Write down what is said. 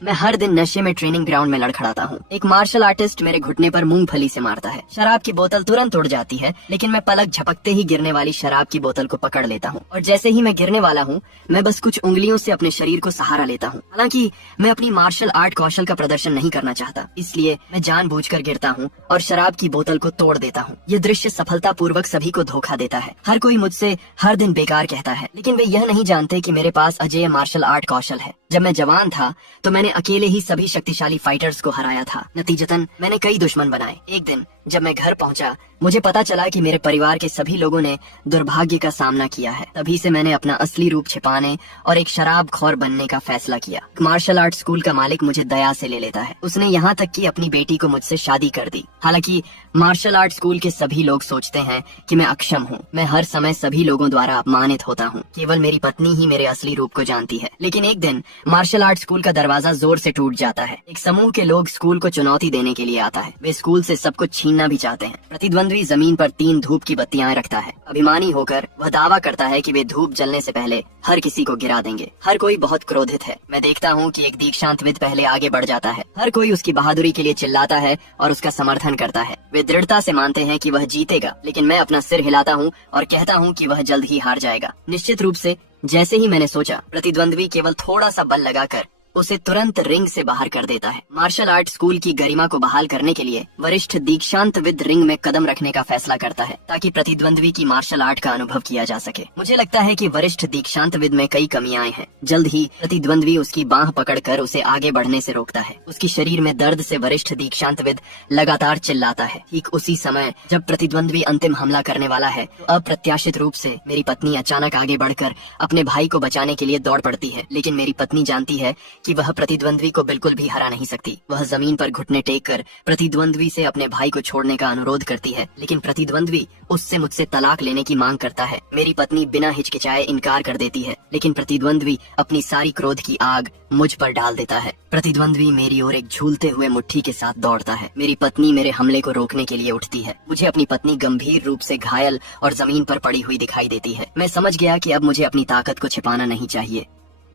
मैं हर दिन नशे में ट्रेनिंग ग्राउंड में लड़खड़ाता हूँ। एक मार्शल आर्टिस्ट मेरे घुटने पर मूंगफली से मारता है। शराब की बोतल तुरंत उड़ जाती है, लेकिन मैं पलक झपकते ही गिरने वाली शराब की बोतल को पकड़ लेता हूँ और जैसे ही मैं गिरने वाला हूँ, मैं बस कुछ उंगलियों से अपने शरीर को सहारा लेता हूँ। हालांकि मैं अपनी मार्शल आर्ट कौशल का प्रदर्शन नहीं करना चाहता, इसलिए मैं जानबूझकर गिरता हूँ और शराब की बोतल को तोड़ देता हूँ। ये दृश्य सफलतापूर्वक सभी को धोखा देता है। हर कोई मुझसे हर दिन बेकार कहता है, लेकिन वे यह नहीं जानते कि मेरे पास अजेय मार्शल आर्ट कौशल है। जब मैं जवान था तो मैंने अकेले ही सभी शक्तिशाली फाइटर्स को हराया था। नतीजतन मैंने कई दुश्मन बनाए। एक दिन जब मैं घर पहुंचा, मुझे पता चला कि मेरे परिवार के सभी लोगों ने दुर्भाग्य का सामना किया है। तभी से मैंने अपना असली रूप छिपाने और एक शराबखोर बनने का फैसला किया। मार्शल आर्ट स्कूल का मालिक मुझे दया से ले लेता है। उसने यहाँ तक कि अपनी बेटी को मुझसे शादी कर दी। हालांकि मार्शल आर्ट स्कूल के सभी लोग सोचते हैं कि मैं अक्षम हूँ। मैं हर समय सभी लोगों द्वारा अपमानित होता हूँ। केवल मेरी पत्नी ही मेरे असली रूप को जानती है। लेकिन एक दिन मार्शल आर्ट स्कूल का दरवाजा जोर से टूट जाता है। एक समूह के लोग स्कूल को चुनौती देने के लिए आता है। वे स्कूल से सब कुछ छीनना भी चाहते हैं। प्रतिद्वंद्वी जमीन पर 3 धूप की बत्तियां रखता है। अभिमानी होकर वह दावा करता है कि वे धूप जलने से पहले हर किसी को गिरा देंगे। हर कोई बहुत क्रोधित है। मैं देखता हूँ कि एक दीक्षांतविद पहले आगे बढ़ जाता है। हर कोई उसकी बहादुरी के लिए चिल्लाता है और उसका समर्थन करता है। वे दृढ़ता से मानते हैं कि वह जीतेगा, लेकिन मैं अपना सिर हिलाता हूँ और कहता हूँ कि वह जल्द ही हार जाएगा। निश्चित रूप से जैसे ही मैंने सोचा, प्रतिद्वंद्वी केवल थोड़ा सा बल लगाकर उसे तुरंत रिंग से बाहर कर देता है। मार्शल आर्ट स्कूल की गरिमा को बहाल करने के लिए वरिष्ठ दीक्षांतविद रिंग में कदम रखने का फैसला करता है, ताकि प्रतिद्वंद्वी की मार्शल आर्ट का अनुभव किया जा सके। मुझे लगता है कि वरिष्ठ दीक्षांतविद में कई कमियां हैं। जल्द ही प्रतिद्वंद्वी उसकी बांह पकड़कर उसे आगे बढ़ने से रोकता है। उसकी शरीर में दर्द से वरिष्ठ दीक्षांतविद लगातार चिल्लाता है। ठीक उसी समय जब प्रतिद्वंद्वी अंतिम हमला करने वाला है, तो अप्रत्याशित रूप से मेरी पत्नी अचानक आगे बढ़कर अपने भाई को बचाने के लिए दौड़ पड़ती है। लेकिन मेरी पत्नी जानती है कि वह प्रतिद्वंद्वी को बिल्कुल भी हरा नहीं सकती। वह जमीन पर घुटने टेक कर प्रतिद्वंद्वी से अपने भाई को छोड़ने का अनुरोध करती है, लेकिन प्रतिद्वंद्वी उससे मुझसे तलाक लेने की मांग करता है। मेरी पत्नी बिना हिचकिचाए इनकार कर देती है, लेकिन प्रतिद्वंद्वी अपनी सारी क्रोध की आग मुझ पर डाल देता है। प्रतिद्वंद्वी मेरी ओर एक झूलते हुए मुट्ठी के साथ दौड़ता है। मेरी पत्नी मेरे हमले को रोकने के लिए उठती है। मुझे अपनी पत्नी गंभीर रूप से घायल और जमीन पर पड़ी हुई दिखाई देती है। मैं समझ गया कि अब मुझे अपनी ताकत को छिपाना नहीं चाहिए।